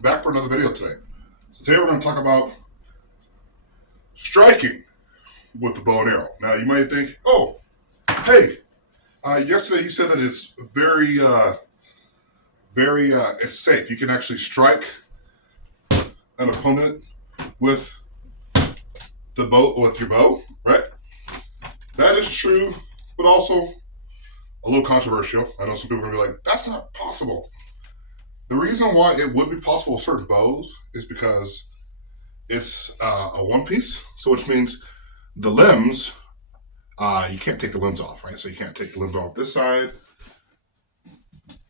back for another video today. So today we're going to talk about striking with the bow and arrow. Now you might think, oh, hey, yesterday you said that it's it's safe. You can actually strike an opponent with with your bow, right? That is true, but also a little controversial. I know some people are going to be like, that's not possible. The reason why it would be possible with certain bows is because it's a one piece, so which means the limbs, you can't take the limbs off, right? So you can't take the limbs off this side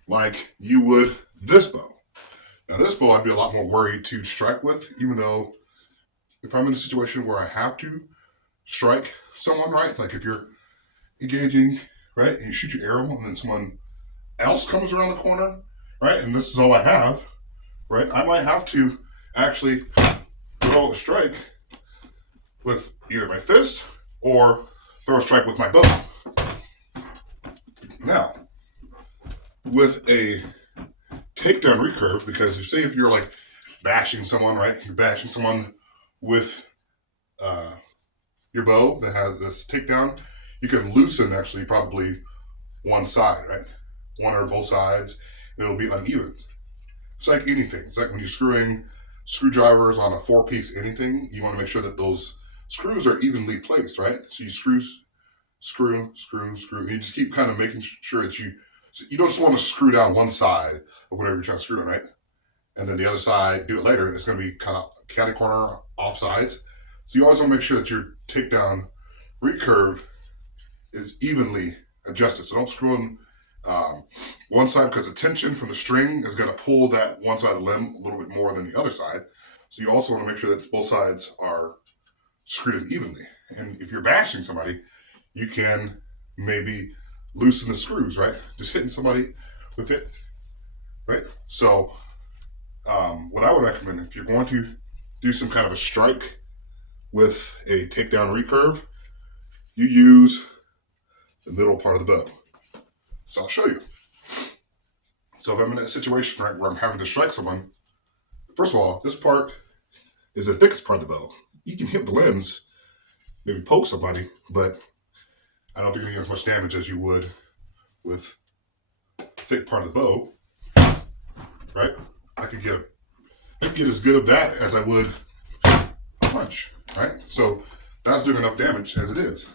like you would this bow. Now, this bow I'd be a lot more worried to strike with, even though if I'm in a situation where I have to strike someone, right? Like if you're engaging, right, and you shoot your arrow and then someone else comes around the corner, right, and this is all I have, right, I might have to actually throw a strike with either my fist or throw a strike with my bow. Now, with a takedown recurve, because if you're like bashing someone, right, you're bashing someone with your bow that has this takedown, you can loosen actually probably one side, right, one or both sides, and it'll be uneven. It's like anything. It's like when you're screwing screwdrivers on a four-piece anything, you want to make sure that those screws are evenly placed, right? So you screw, and you just keep kind of making sure that you don't just want to screw down one side of whatever you're trying to screw in, right? And then the other side, do it later. It's going to be kind of catty corner off sides. So you always want to make sure that your takedown recurve is evenly adjusted. So don't screw in one side, because the tension from the string is going to pull that one side of the limb a little bit more than the other side. So you also want to make sure that both sides are screwed in evenly. And if you're bashing somebody, you can maybe loosen the screws, right? Just hitting somebody with it, right? So what I would recommend, if you're going to do some kind of a strike with a takedown recurve, you use the middle part of the bow. So I'll show you. So if I'm in a situation, right, where I'm having to strike someone, first of all, this part is the thickest part of the bow. You can hit the limbs, maybe poke somebody, but I don't think you're going to get as much damage as you would with the thick part of the bow, right? I could get as good of that as I would a punch, right? So that's doing enough damage as it is.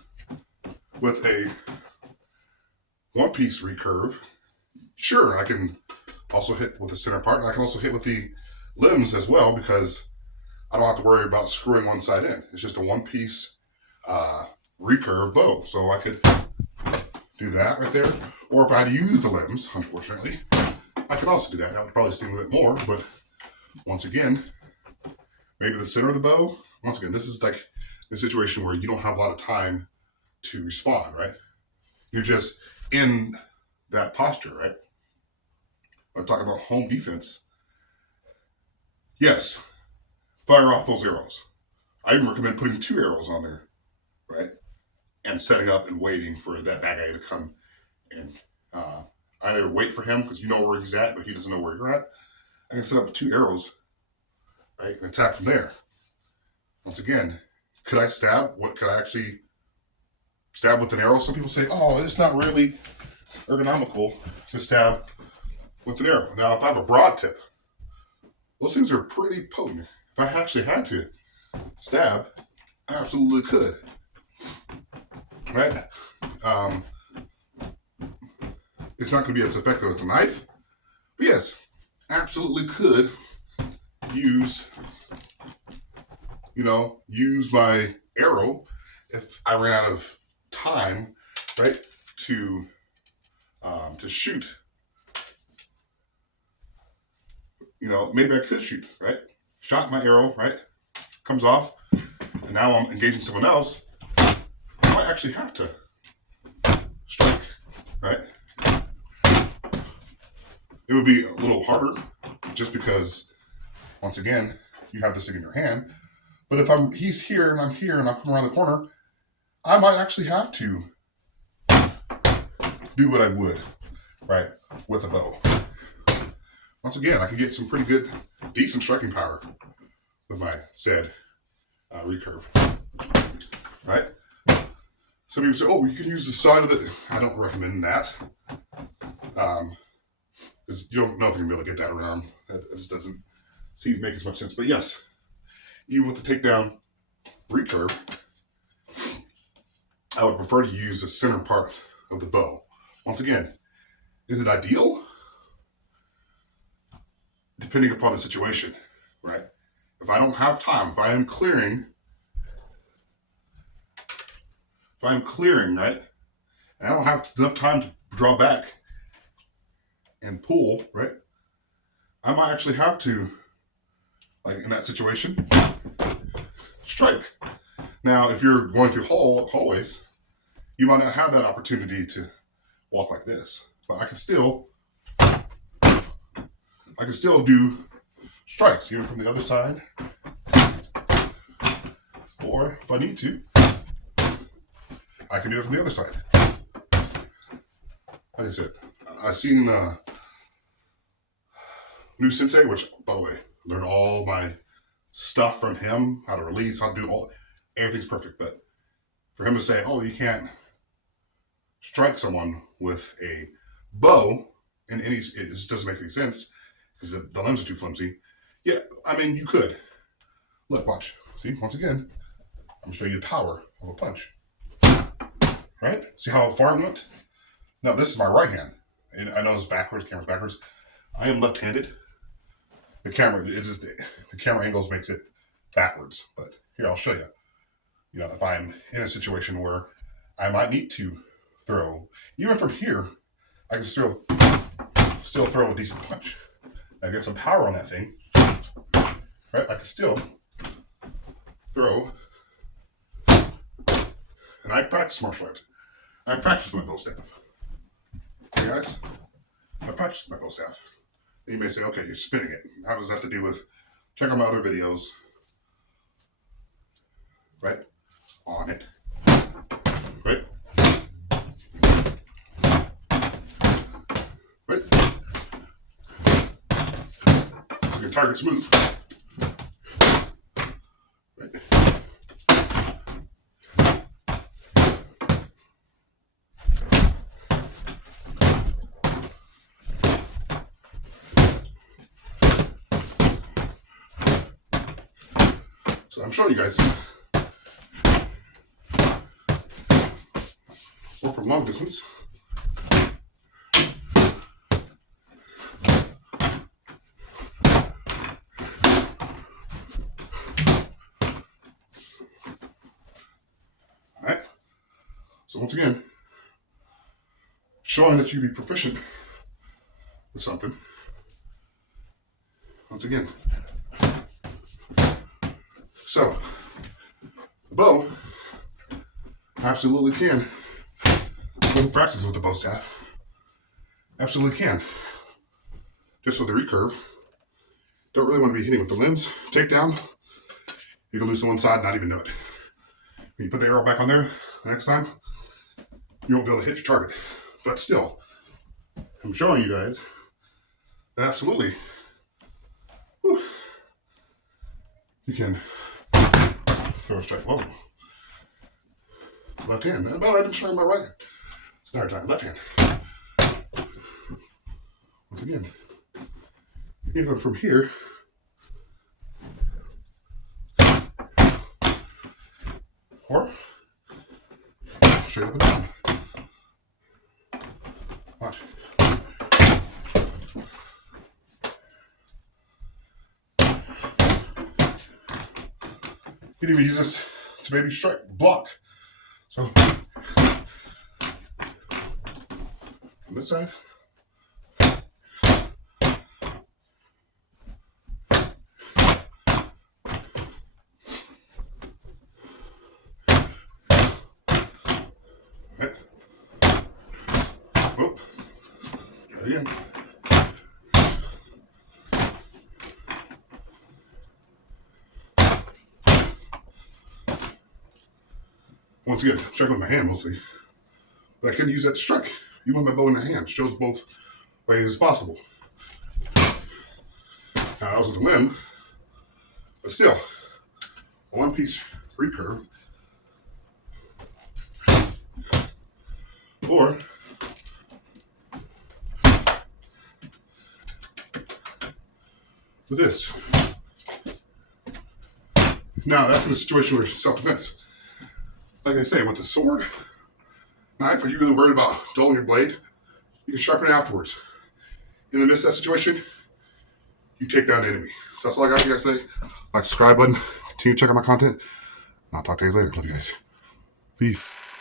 With a one-piece recurve, sure, I can also hit with the center part, and I can also hit with the limbs as well, because I don't have to worry about screwing one side in. It's just a one-piece recurve bow. So I could do that right there. Or if I had to use the limbs, unfortunately, I can also do that. That would probably sting a bit more, but once again, maybe the center of the bow. Once again, this is like a situation where you don't have a lot of time to respond, right? You're just in that posture, right? I'm talking about home defense. Yes, fire off those arrows. I even recommend putting 2 arrows on there, right? And setting up and waiting for that bad guy to come and either wait for him because you know where he's at, but he doesn't know where you're at. I can set up 2 arrows, right, and attack from there. Once again, could I stab? What could I actually stab with an arrow? Some people say, oh, it's not really ergonomical to stab with an arrow. Now, if I have a broad tip, those things are pretty potent. If I actually had to stab, I absolutely could. Right? It's not going to be as effective as a knife, but yes, absolutely could use my arrow if I ran out of time, right, to shoot. Maybe I could shoot, right? Shot my arrow, right? Comes off, and now I'm engaging someone else. I might actually have to strike, right? It would be a little harder, just because, once again, you have this thing in your hand. But if he's here and I'm here and I come around the corner, I might actually have to do what I would, right, with a bow. once again, I can get some pretty good, decent striking power with my said recurve, right? Some people say, oh, you can use the side of the... I don't recommend that. Because you don't know if you're going to be able to get that around. That just doesn't seem to make as much sense. But yes, even with the takedown recurve, I would prefer to use the center part of the bow. Once again, is it ideal? Depending upon the situation, right? If I don't have time, if I am clearing, right? And I don't have enough time to draw back and pull, right? I might actually have to, like in that situation, strike. Now, if you're going through hallways, you might not have that opportunity to walk like this. But I can still do strikes, even from the other side. Or if I need to, I can do it from the other side. Like I said, I've seen New Sensei, which, by the way, learned all my stuff from him, how to release, how to do everything's perfect. But for him to say, oh, you can't strike someone with a bow, it just doesn't make any sense because the limbs are too flimsy. Yeah, I mean, you could. Look, watch. See, once again, I'm going to show you the power of a punch. Right? See how far it went? Now, this is my right hand. And I know it's backwards, camera's backwards. I am left-handed. The camera angles makes it backwards. But here, I'll show you. You know, if I'm in a situation where I might need to throw, even from here, I can still throw a decent punch. I get some power on that thing. Right? I can still throw. And I practice martial arts. I practice my bow staff. Okay, guys? I practice my bow staff. And you may say, okay, you're spinning it. How does that have to do with... Check out my other videos. Right? On it. Right? Right? So your target's move. Right? So I'm showing you guys. Or from long distance. Alright. So once again, showing that you be proficient with something. Once again. So, the bow absolutely can. Who practices with the bow staff absolutely can. Just with the recurve. Don't really want to be hitting with the limbs. Takedown. You can loosen one side and not even know it. When you put the arrow back on there the next time, you won't be able to hit your target. But still, I'm showing you guys that absolutely you can throw a strike. Whoa. Left hand. But I've been trying my right hand. It's another time. Left hand. Once again, even from here, or straight up and down. Watch. You can even use this to maybe strike, block. So, on this side. Right. Oh, try it again. Once again, striking with my hand mostly. But I can use that to strike, even with my bow in the hand. Shows both ways as possible. Now, I was with a limb, but still, a one-piece recurve, or with this. Now, that's in a situation where self-defense. Like I say, with the sword, knife, are you really worried about dulling your blade? You can sharpen it afterwards. In the midst of that situation, you take down the enemy. So that's all I got for you guys today. Like, subscribe button. Continue to check out my content. And I'll talk to you guys later. Love you guys. Peace.